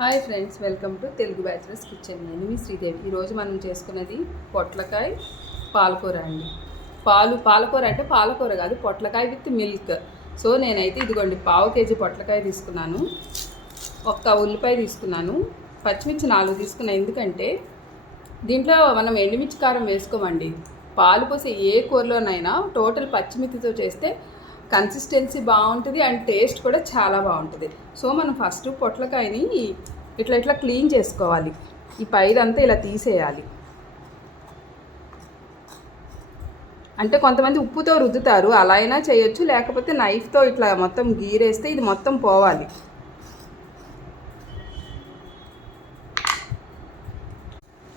Hi friends, welcome to Telugu bachelors kitchen. నేను మీ శ్రీదేవి. ఈరోజు మనం చేసుకున్నది పొట్లకాయ పాలకూర అండి. పాలకూర అంటే పాలకూర కాదు, పొట్లకాయ విత్ మిల్క్. సో నేనైతే ఇదిగోండి పావు కేజీ పొట్లకాయ తీసుకున్నాను, ఒక్క ఉల్లిపాయ తీసుకున్నాను, పచ్చిమిర్చి 4 తీసుకున్నాను. ఎందుకంటే దీంట్లో మనం ఎండుమిర్చి కారం వేసుకోమండి. పాలు పోసే ఏ కూరలోనైనా టోటల్ పచ్చిమిర్చితో చేస్తే కన్సిస్టెన్సీ బాగుంటుంది అండ్ టేస్ట్ కూడా చాలా బాగుంటుంది. సో మనం ఫస్ట్ పొట్లకాయని ఇట్లా క్లీన్ చేసుకోవాలి. ఈ పైదంతా ఇలా తీసేయాలి. అంటే కొంతమంది ఉప్పుతో రుద్దుతారు, అలా అయినా చేయొచ్చు, లేకపోతే నైఫ్తో ఇట్లా మొత్తం గీరేస్తే ఇది మొత్తం పోవాలి.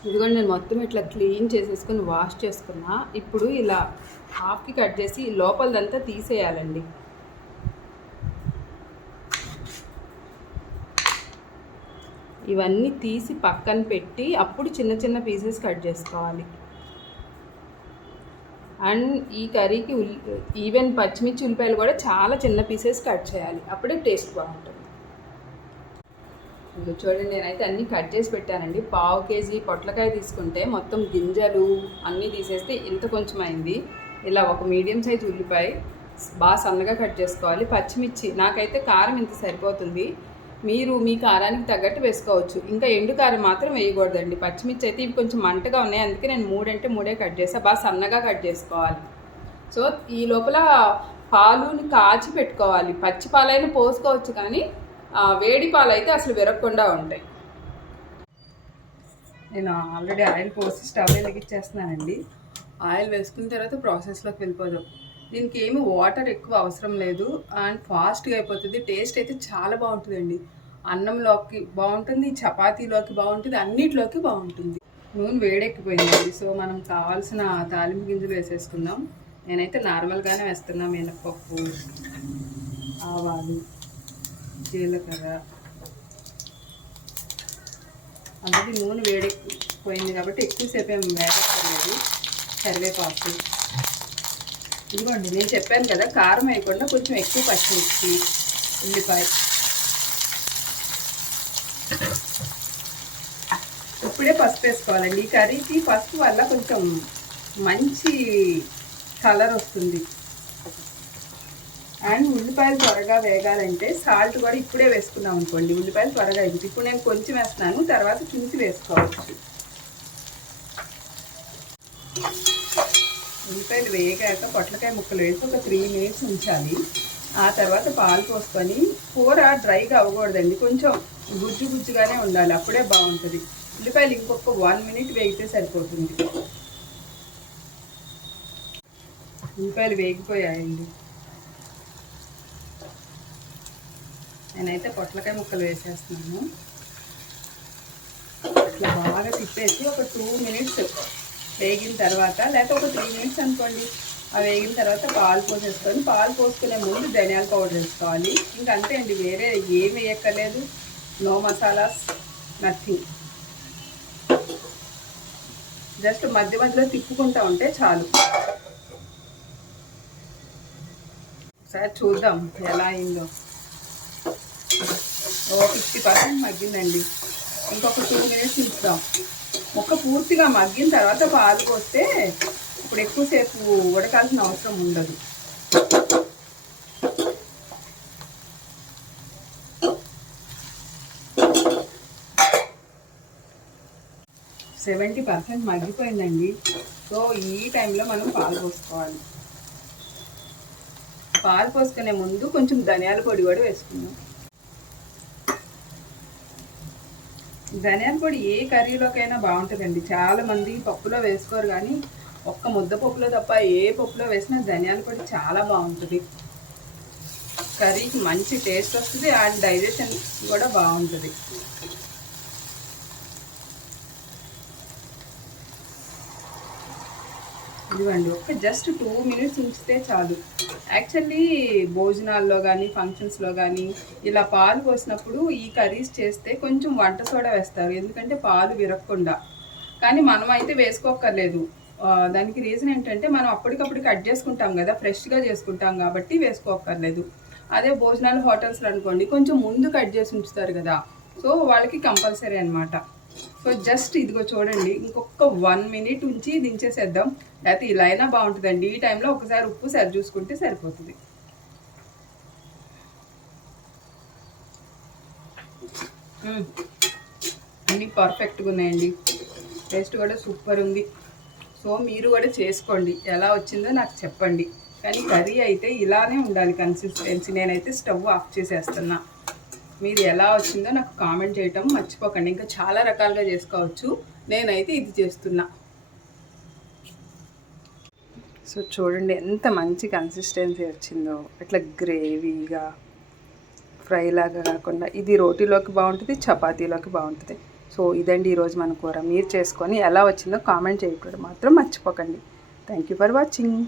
ఇదిగోండి నేను మొత్తం ఇట్లా క్లీన్ చేసేసుకొని వాష్ చేసుకున్నా. ఇప్పుడు ఇలా హాఫ్కి కట్ చేసి లోపలదంతా తీసేయాలండి. ఇవన్నీ తీసి పక్కన పెట్టి అప్పుడు చిన్న చిన్న పీసెస్ కట్ చేసుకోవాలి. అండ్ ఈ కర్రీకి ఈవెన్ పచ్చిమిర్చి ఉల్లిపాయలు కూడా చాలా చిన్న పీసెస్ కట్ చేయాలి, అప్పుడే టేస్ట్ బాగుంటుంది. చూడండి నేనైతే అన్నీ కట్ చేసి పెట్టానండి. పావు కేజీ పొట్లకాయ తీసుకుంటే మొత్తం గింజలు అన్నీ తీసేస్తే ఇంత కొంచెం అయింది. ఇలా ఒక మీడియం సైజ్ ఉల్లిపాయ బాగా సన్నగా కట్ చేసుకోవాలి. పచ్చిమిర్చి నాకైతే కారం ఇంత సరిపోతుంది, మీరు మీ కారానికి తగ్గట్టు వేసుకోవచ్చు. ఇంకా ఎండు కారం మాత్రం వేయకూడదండి. పచ్చిమిర్చి అయితే ఇవి కొంచెం మంటగా ఉన్నాయి, అందుకే నేను 3 అంటే 3 కట్ చేస్తాను. బాగా సన్నగా కట్ చేసుకోవాలి. సో ఈ లోపల పాలుని కాచి పెట్టుకోవాలి. పచ్చి పాలైనా పోసుకోవచ్చు, కానీ వేడి పాలు అయితే అసలు విరగకుండా ఉంటాయి. నేను ఆల్రెడీ ఆయిల్ పోసి స్టవ్ వెలిగించేస్తున్నానండి. ఆయిల్ వేసుకున్న తర్వాత ప్రాసెస్లోకి వెళ్ళిపోదాం. దీనికి ఏమి వాటర్ ఎక్కువ అవసరం లేదు అండ్ ఫాస్ట్గా అయిపోతుంది. టేస్ట్ అయితే చాలా బాగుంటుందండి. అన్నంలోకి బాగుంటుంది, చపాతీలోకి బాగుంటుంది, అన్నిట్లోకి బాగుంటుంది. నూనె వేడెక్కిపోయిందండి. సో మనం కావాల్సిన తాలింపు గింజలు వేసేసుకుందాం. నేనైతే నార్మల్గానే వేస్తున్నా. మినపప్పు, ఆవాలు, జీలకర్ర. అందుకే నూనె వేడెక్కిపోయింది కాబట్టి ఎక్కువసేపు ఏం వేడక్కర్లేదు. కరివేపాకు. ఇదిగోండి నేను చెప్పాను కదా, కారం వేయకుండా కొంచెం ఎక్కువ పచ్చిమిర్చి, ఉల్లిపాయ. ఇప్పుడే పసుపు వేసుకోవాలండి. ఈ కర్రీకి పసుపు వల్ల కొంచెం మంచి కలర్ వస్తుంది. అండ్ ఉల్లిపాయలు త్వరగా వేగాలంటే సాల్ట్ కూడా ఇప్పుడే వేసుకున్నాం అనుకోండి, ఉల్లిపాయలు త్వరగా వేగుతాయి. ఇప్పుడు నేను కొంచెం వేస్తున్నాను, తర్వాత చూసి వేసుకోవచ్చు. ఉల్లిపాయలు వేగాక పొట్లకాయ ముక్కలు వేసి ఒక 3 మినిట్స్ ఉంచాలి. ఆ తర్వాత పాలు పోసుకొని, కూర డ్రైగా అవ్వకూడదండి, కొంచెం గుజ్జు గుజ్జుగానే ఉండాలి, అప్పుడే బాగుంటుంది. ఉల్లిపాయలు ఇంకొక 1 మినిట్ వేగితే సరిపోతుంది. ఉల్లిపాయలు వేగిపోయాయండి. నేనైతే పొట్లకాయ ముక్కలు వేసేస్తున్నాను. ఇట్లా బాగా తిప్పేసి ఒక 2 మినిట్స్ వేగిన తర్వాత, లేకపోతే ఒక 3 మినిట్స్ అనుకోండి, ఆ వేగిన తర్వాత పాలు పోసేసుకొని, పాలు పోసుకునే ముందు ధనియాల పౌడర్ వేసుకోవాలి. ఇంకా అంతే అండి, వేరే ఏం వేయక్కర్లేదు. No masalas, nothing. జస్ట్ మధ్య మధ్యలో తిప్పుకుంటూ ఉంటే చాలు. ఒకసారి చూద్దాం ఎలా అయిందో. 50% మగ్గిందండి. ఇంకొక 2 మినిట్స్ ఉంచుదాం. ముక్క పూర్తిగా మగ్గిన తర్వాత పాలు పోస్తే ఇప్పుడు ఎక్కువసేపు ఉడకాల్సిన అవసరం ఉండదు. సెవెంటీ 70% మగ్గిపోయిందండి. సో ఈ టైంలో మనం పాలు పోసుకోవాలి. పాలు పోసుకునే ముందు కొంచెం ధనియాల పొడి కూడా వేసుకుందాం. ధనియాల పొడి ఏ కర్రీలోకైనా బాగుంటుందండి. చాలామంది పప్పులో వేసుకోరు, కానీ ఒక్క ముద్ద పప్పులో తప్ప ఏ పప్పులో వేసినా ధనియాల పొడి చాలా బాగుంటుంది. కర్రీకి మంచి టేస్ట్ వస్తుంది అండ్ డైజెషన్ కూడా బాగుంటుంది. ఇదిగోండి, ఒక జస్ట్ 2 మినిట్స్ ఉంచితే చాలు. యాక్చువల్లీ భోజనాల్లో కానీ ఫంక్షన్స్లో కానీ ఇలా పాలు పోసినప్పుడు ఈ కర్రీస్ చేస్తే కొంచెం వంట సోడా వేస్తారు, ఎందుకంటే పాలు విరగకుండా. కానీ మనం అయితే వేసుకోక్కర్లేదు. దానికి రీజన్ ఏంటంటే మనం అప్పటికప్పుడు కట్ చేసుకుంటాం కదా, ఫ్రెష్గా చేసుకుంటాం కాబట్టి వేసుకోక్కర్లేదు. అదే భోజనాలు హోటల్స్లో అనుకోండి, కొంచెం ముందు కట్ చేసి ఉంచుతారు కదా, సో వాళ్ళకి కంపల్సరీ అనమాట. సో జస్ట్ ఇదిగో చూడండి, ఇంకొక 1 మినిట్ ఉంచి దించేసేద్దాం. లేకపోతే ఇలా అయినా బాగుంటుందండి. ఈ టైంలో ఒకసారి ఉప్పు సరి చూసుకుంటే సరిపోతుంది. అన్నీ పర్ఫెక్ట్గా ఉన్నాయండి. టేస్ట్ కూడా సూపర్ ఉంది. సో మీరు కూడా చేసుకోండి, ఎలా వచ్చిందో నాకు చెప్పండి. కానీ కర్రీ అయితే ఇలానే ఉండాలి కన్సిస్టెన్సీ. నేనైతే స్టవ్ ఆఫ్ చేసేస్తున్నా. మీరు ఎలా వచ్చిందో నాకు కామెంట్ చేయటం మర్చిపోకండి. ఇంకా చాలా రకాలుగా చేసుకోవచ్చు, నేనైతే ఇది చేస్తున్నా. సో చూడండి ఎంత మంచి కన్సిస్టెన్సీ వచ్చిందో, ఇట్లా గ్రేవీగా ఫ్రై లాగా కాకుండా. ఇది రోటీలోకి బాగుంటుంది, చపాతీలోకి బాగుంటుంది. సో ఇదండి ఈరోజు మన కూర. మీరు చేసుకొని ఎలా వచ్చిందో కామెంట్ చేయకూడదు మాత్రం మర్చిపోకండి. Thank you for watching.